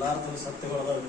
ಎಲ್ಲಾರ್ದು ಸತ್ಯಗಳದಾವ.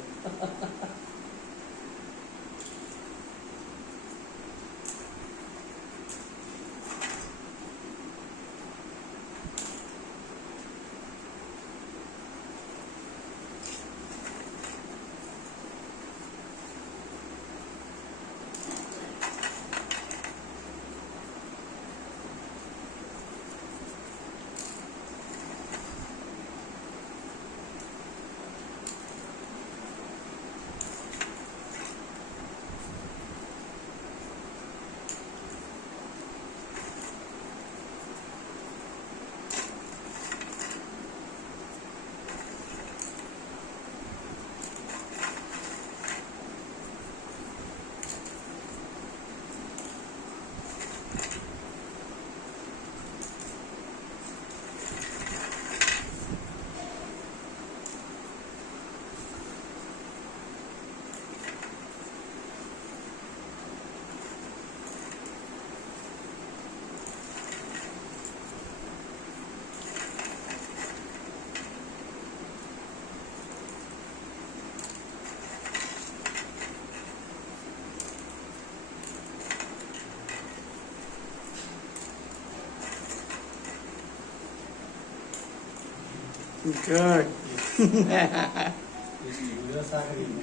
Good.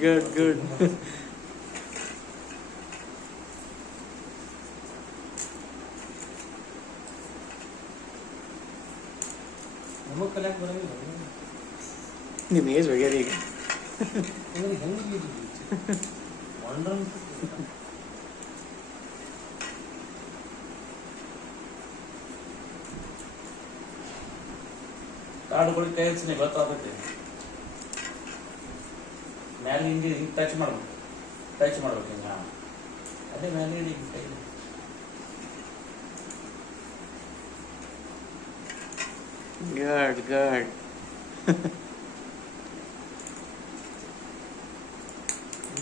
Good, good. ನಮಗ್ ಕಲಿಯಕ್ ಬರಂಗಿಲ್ಲ. ನಿಮ್ಮ ಏಜ್ ಹೋಗ್ಯಾರ ಈಗ. ಹೆಂಗೆ ಕಾರ್ಡ್ಗಳಿಗೆ ಕೈ ಹಚ್ಚಿ ಗೊತ್ತಾಗುತ್ತೆ. ಮ್ಯಾಲೆ ಹಿಂಗೆ ಹಿಂಗೆ ಟಚ್ ಮಾಡ್ಬೇಕು ಹಿಂಗೆ. ಅದೇ ಮ್ಯಾಲೆ ಹಿಂಗೆ ಕೈ. Good, good.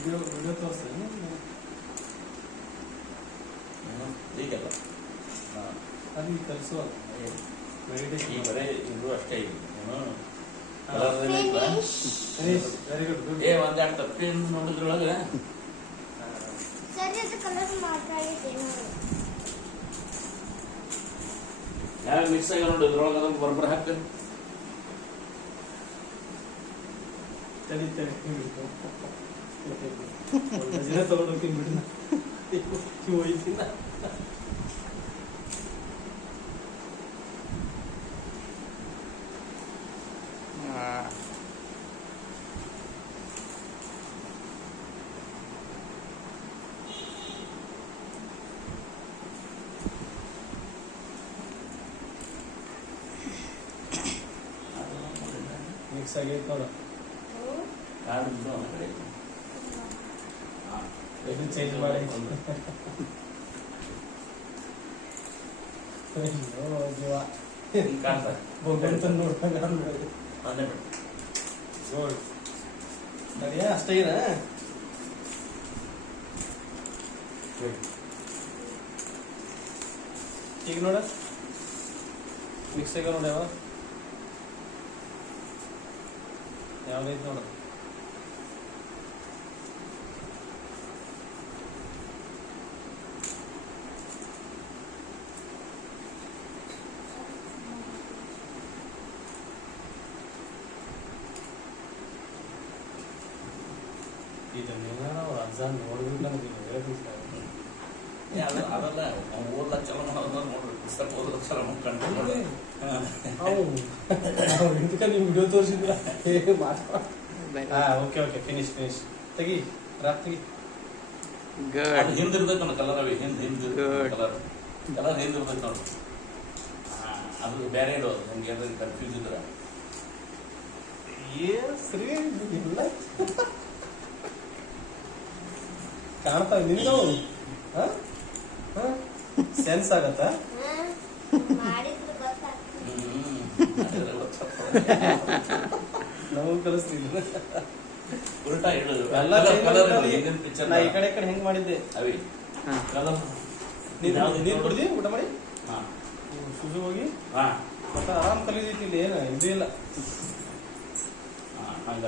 ವಿಡಿಯೋ ತೋರಿಸ್ತೀನಿ ಈಗಲ್ಲ ಅದು ಕಲಿಸುವ ಮೆಡಿಟೇಷನ್ ಈ ಬರೀ ಇದು ಅಷ್ಟೇ. Very good. ಒಂದೆರಡು ತಪ್ಪಿ ನೋಡಿದ್ರೊಳಗೆ ಯಾವ ಮಿಕ್ಸ್ ಆಗಿ ನೋಡಿ ಇದ್ರೊಳಗೆ ಅದನ್ನು ಬರೋಬ್ಬರ ಹಾಕ್ತೇನೆ. ತಡಿ ತಗೊಂಡೋಗಿ ಬಿಡಿನ ಹೋಯ್ತಿನ. ಮಿಕ್ಸ್ ಆಗೈತೆ ನೋಡ. ಚೇಂಜ್ ಮಾಡಿ ನೋಡ್ರಿ ಅಷ್ಟೇ ಈಗ ನೋಡ ಮಿಕ್ಸ್ ಆಗ ನೋಡಿ ಯಾವ್ದೈತೆ ನೋಡ. ಇದನ್ನೆಲ್ಲ ನಾವು ಅಜ್ಜಾನ್ ನೋಡಿದ್ರೆ ನಮಗೆ ಅದಲ್ಲ ಓದ್ಲಕ್ ಚಲೋ ಮಾಡೋದು ನೋಡ್ರಿ. ಪುಸ್ತಕ ಓದ್ಲಕ್ ಚಲೋ ಮಾಡ್ಕೊಂಡು ನೀವು ವಿಡಿಯೋ ತೋರಿಸಿದ್ರ ಓಕೆ ಓಕೆ ಫಿನಿಶ್ ತೆಗಿ ರಾತ್ ತೆಗಿ. ಅದು ಹಿಂದಿರ್ಬೇಕು ನೋಡಿ ಕಲರ್. ಅವಿ ಹಿಂದ್ ಕಲರ್ ಹಿಂದಿರ್ಬೇಕು ನೋಡಿ. ಅದು ಬೇರೆ ಇಡೋದು ಹಂಗೆ ಏನಾದ್ರು ಕನ್ಫ್ಯೂಸ್ ಇದ್ರೆ ಸರಿ ಇಲ್ಲ ಕಾಣ್ತಾವ ನಿನ್ಗವು ಸೆನ್ಸ್ ಆಗತ್ತ. ನಾವು ಕಲಿಸ್ತೀವಿ ಉಲ್ಟಾ ಹೇಳುದು ಎಲ್ಲ ಪಿಕ್ಚರ್. ನಾ ಈ ಕಡೆ ಹೆಂಗ್ ಮಾಡಿದ್ದೆ ಅವಿ ಕಲರ್ ನೀರು ಕುಡ್ದಿ ಊಟ ಮಾಡಿ ಸುಜು ಹೋಗಿ ಮತ್ತೆ ಆರಾಮ್ ಕಲಿದೈತಿ ಇಲ್ಲಿ ಏನು ಇದು ಇಲ್ಲ. ಹಂಗ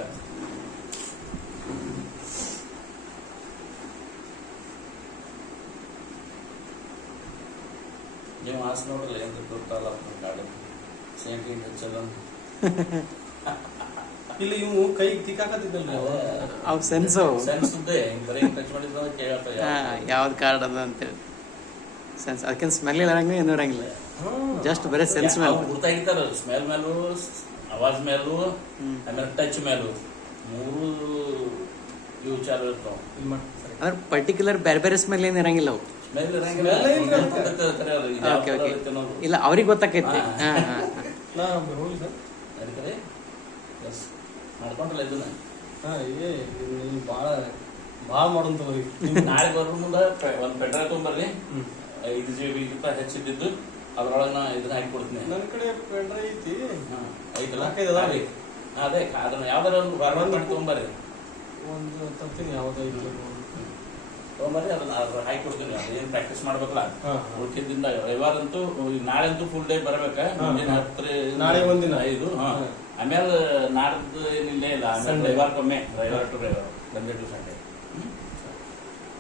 ನೀವು ಆಸ್ ನೋಡ್ರಲ್ಲ ಏನು ಗೊತ್ತಲ್ಲ ಗಾಡಿ ಸೇಂಟಿಂಗ್ ಹಚ್ಚಲ್ಲ ಇಲ್ಲಿ ಇವು ಕೈ ತಿಕ್ಕಾಕತ್ತಿದ್ದಲ್ರಿ ಅವ್ ಸೆನ್ಸ್ ಸೆನ್ಸ್ ಇದ್ದೆ ಹಿಂಗೆ ಟಚ್ ಮಾಡಿದ್ರೆ ಕೇಳ್ತಾ ಯಾವ್ದು ಕಾರ್ಡ್ ಅದ ಅಂತೇಳಿ ಸೆನ್ಸ್ ಅದಕ್ಕೆ ಸ್ಮೆಲ್ ಇರಂಗಿಲ್ಲ ಏನೂ ಇರಂಗಿಲ್ಲ ಜಸ್ಟ್ ಬರೀ ಸೆನ್ಸ್ ಮೇಲೆ ಗುರ್ತಾಗಿರ್ತಾರ ಸ್ಮೆಲ್ ಮೇಲೂ ಆವಾಜ್ ಮೇಲೂ ಆಮೇಲೆ ಟಚ್ ಮೇಲೂ ಮೂರು ಇವು ಚಾಲು ಇರ್ತಾವ ಅಂದ್ರೆ ಪರ್ಟಿಕ್ಯುಲರ್ ಬೇರೆ ಬೇರೆ ಸ್ಮೆಲ್ ಏನು ಇರಂಗಿಲ್ಲ ಅವು ಸ್ಮೆಲ್ ಓಕೆ ಓಕೆ ಇಲ್ಲ ಅವ್ರಿಗೆ ಗೊತ್ತಾಕೈತಿ ಹೋಗಿ ಸರ್ ಮಾಡ್ಕೊಂಡ್ರಲ್ಲ ಇದನ್ನ ಭಾಳ ಭಾಳ ಮಾಡೋನ್ ತಗೋರಿ ನಾಳೆ ಬರೋ ಮುಂದೆ ಒಂದು ಪೆಟ್ರೋಲ್ ತೊಗೊಂಬರ್ರಿ 5 GB ಹೆಚ್ಚಿದ್ದು ಅದ್ರೊಳಗೆ ನಾ ಇದನ್ನ ಹಾಕಿ ಕೊಡ್ತೀನಿ ನನ್ನ ಕಡೆ ಪೆಂಡ್ರೈವ್ ಐತಿ ಐತಲ್ಲ ಅದಾವ್ರಿ ಅದೇ ಅದನ್ನ ಯಾವ್ದಾರ ಒಂದು ಫಾರ್ವರ್ಡ್ ಮಾಡಿ ತೊಗೊಂಬರ್ರಿ ಒಂದು ತರ್ತೀನಿ ಯಾವ್ದೈತಿ ತೊಗೊಂಬರ್ರಿ ಅದನ್ನ ಹಾಕಿ ಕೊಡ್ತೀನಿ ಅದೇನು ಪ್ರಾಕ್ಟೀಸ್ ಮಾಡ್ಬೇಕಲ್ಲ ಉಳ್ಕಿದ್ದಿಂದ ರವಿವಾರ ಅಂತೂ ನಾಳೆ ಅಂತೂ ಫುಲ್ ಡೇ ಬರ್ಬೇಕಾ ಮುಂದಿನ 10 ನಾಳೆ ಒಂದಿನ 5 ಆಮೇಲೆ ನಾಡ್ದು ಏನಿಲ್ಲೇ ಇಲ್ಲ ಆಮೇಲೆ ರವಿವಾರಕ್ಕೊಮ್ಮೆ ರವಿವಾರ ಟು ರವಿವಾರ ಸಂಡೇ ಟು ಸಂಡೇ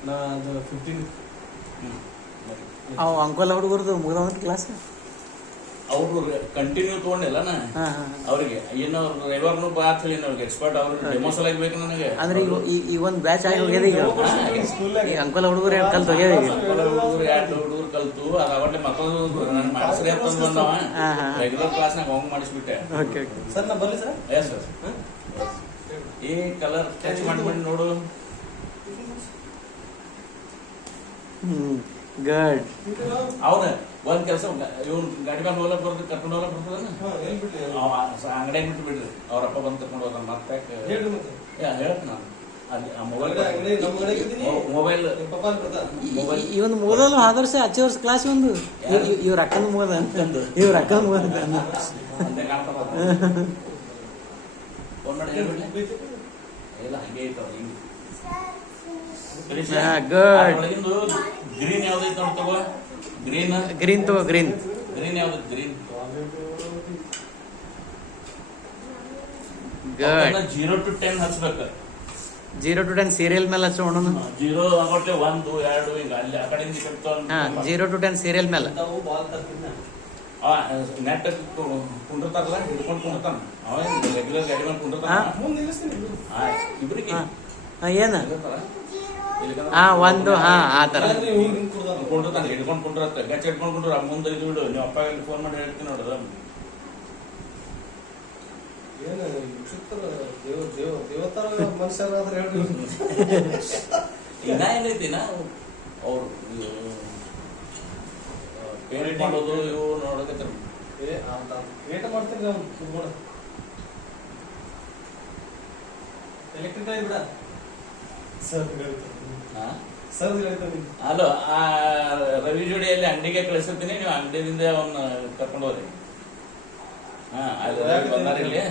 ನಾ ಅದು 15 ಅವ್ ಅಂಕೋಲ ಹುಡುಗರದು ಮುಗಿದ ಕ್ಲಾಸ್ ಅವ್ರು ಕಂಟಿನ್ಯೂ ತಗೊಂಡಿಲ್ಲ ನಾ ಅವ್ರಿಗೆ ಏನೋ ರವಿವಾರನು ಬಾ ಅಂತ ಹೇಳಿ ಅವ್ರಿಗೆ ಎಕ್ಸ್ಪರ್ಟ್ ಅವ್ರಿಗೆ ಡೆಮೋ ಸಲ ಬೇಕು ನನಗೆ ಅಂದ್ರೆ ಈ ಒಂದ್ ಬ್ಯಾಚ್ ಆಗಿ ಹೋಗ್ಯದ ಈಗ ಈ ಅಂಕೋಲ ಹುಡುಗರು ಕಲ್ತು ಹೋಗ್ಯದ ಈಗ ಹುಡುಗರು ಕಲ್ತು ಅದ ಅವಟ್ಟೆ ಮಕ್ಕಳು ನನ್ನ ಮಾಡಿಸ್ರಿ ಅಂತ ಬಂದವ ರೆಗ್ಯುಲರ್ ಕ್ಲಾಸ್ನಾಗ ಹೋಗಿ ಮಾಡಿಸ್ಬಿಟ್ಟೆ ಸರ್ ನಾ ಬರ್ಲಿ ಸರ್ ಎಸ್ ಸರ್ ಈ ಕಲರ್ ಟಚ್ ಮಾಡಿ ನೋಡು ಗುಡ್ ಅವ್ನ ಒಂದ್ ಕೆಲಸ ಇವ್ನ ಗಾಡಿ ಮೇಲೆ ಹೋಗ್ಲಕ್ ಬರ್ತದೆ ಕರ್ಕೊಂಡು ಹೋಗ್ಲಕ್ ಬರ್ತದ ಅಂಗಡಿಯಾಗ ಬಿಟ್ಟು ಬಿಡ್ರಿ ಅವ್ರಪ್ಪ ಬಂದು ಕರ್ಕೊಂಡು ಹೋದ ಮತ್ತೆ ಹೇಳ್ತ ನಾನು ಅಲ್ಲಿ ಮೊಬೈಲ್ ಈ ಒಂದು ಮೂದಲು ಆದ ವರ್ಷ ಹಚ್ಚಿ ವರ್ಷ ಕ್ಲಾಸ್ ಒಂದು ಇವ್ರ ಅಕ್ಕನ ಮೂದ ಅಂತಂದು ಇವ್ರ ಅಕ್ಕನ ಮೂದ ಅಂತೆ ಕಾಣ್ತಾ ಫೋನ್ ಮಾಡಿ ಹೇಳ್ಬಿಡ್ಲಿ ಇಲ್ಲ ಹಂಗೆ ಐತವ ಹಿಂಗೆ ಒಳಗಿಂದು ಗ್ರೀನ್ ಯಾವ್ದೈತಿ ನೋಡಿ ತಗೋ ಗ್ರೀನ್ ತಗೋ ಗ್ರೀನ್ ಯಾವ್ದು ಗ್ರೀನ್ ಗುಡ್ 0 to 10 ಹಚ್ಬೇಕು 0 to 10 ಸೀರಿಯಲ್ ಮೇಲೆ ಹಚ್ಚೋಣ 0 ಆಗಟ್ಲೆ 1 2 ಹಿಂಗ ಅಲ್ಲಿ ಆ ಕಡೆಯಿಂದ ಈ ಕಡೆ 0 to 10 ಸೀರಿಯಲ್ ಮೇಲೆ ನೆಟ್ ಕುಂಡಿರ್ತಾರಲ್ಲ ಹಿಡ್ಕೊಂಡು ಕುಂಡಿರ್ತಾನ ಅವ ರೆಗ್ಯುಲರ್ ಗಾಡಿ ಮೇಲೆ ಕುಂಡಿರ್ತಾನ ಇಬ್ರಿಗೆ ಏನ ಒಂದು ಆ ತರ ಕುಂಡಿರ್ತಾನೆ ಹಿಡ್ಕೊಂಡು ಕುಂಡಿರತ್ತೆ ಗಚ್ಚ ಹಿಡ್ಕೊಂಡು ಕುಂಡ್ರ ಮುಂದೆ ಇದು ಬಿಡು ನೀವು ಅಪ್ಪ ಫೋನ್ ಮಾಡಿ ಹೇಳ್ತೀನಿ ನೋಡೋದು ಏನು ವಿಚಿತ್ರ ದೇವತರ ಮನುಷ್ಯರಾದ್ರೆ ಹೇಳ್ರಿ ಇನ್ನ ಏನೈತಿ ಅವ್ರು ಪೇಂಟ್ ಮಾಡೋದು ಇವು ನೋಡಕತ್ತಾರ ಕ್ರಿಯೇಟ್ ಮಾಡ್ತೀನಿ ನಾವು ಕುತ್ಕೋಣ ಎಲೆಕ್ಟ್ರಿಕ್ ಆಗಿ ಬಿಡ ಸರ್ ಅಲೋ ಆ ರವಿ ಜೋಡಿಯಲ್ಲಿ ಅಂಗಡಿಗೆ ಕಳಿಸಿರ್ತೀನಿ ನೀವು ಅಂಗಡಿಯಿಂದ ಅವನ್ನ ಕರ್ಕೊಂಡು ಹೋಗ್ರಿ ಬಂದಾರ ಇಲ್ಲಿ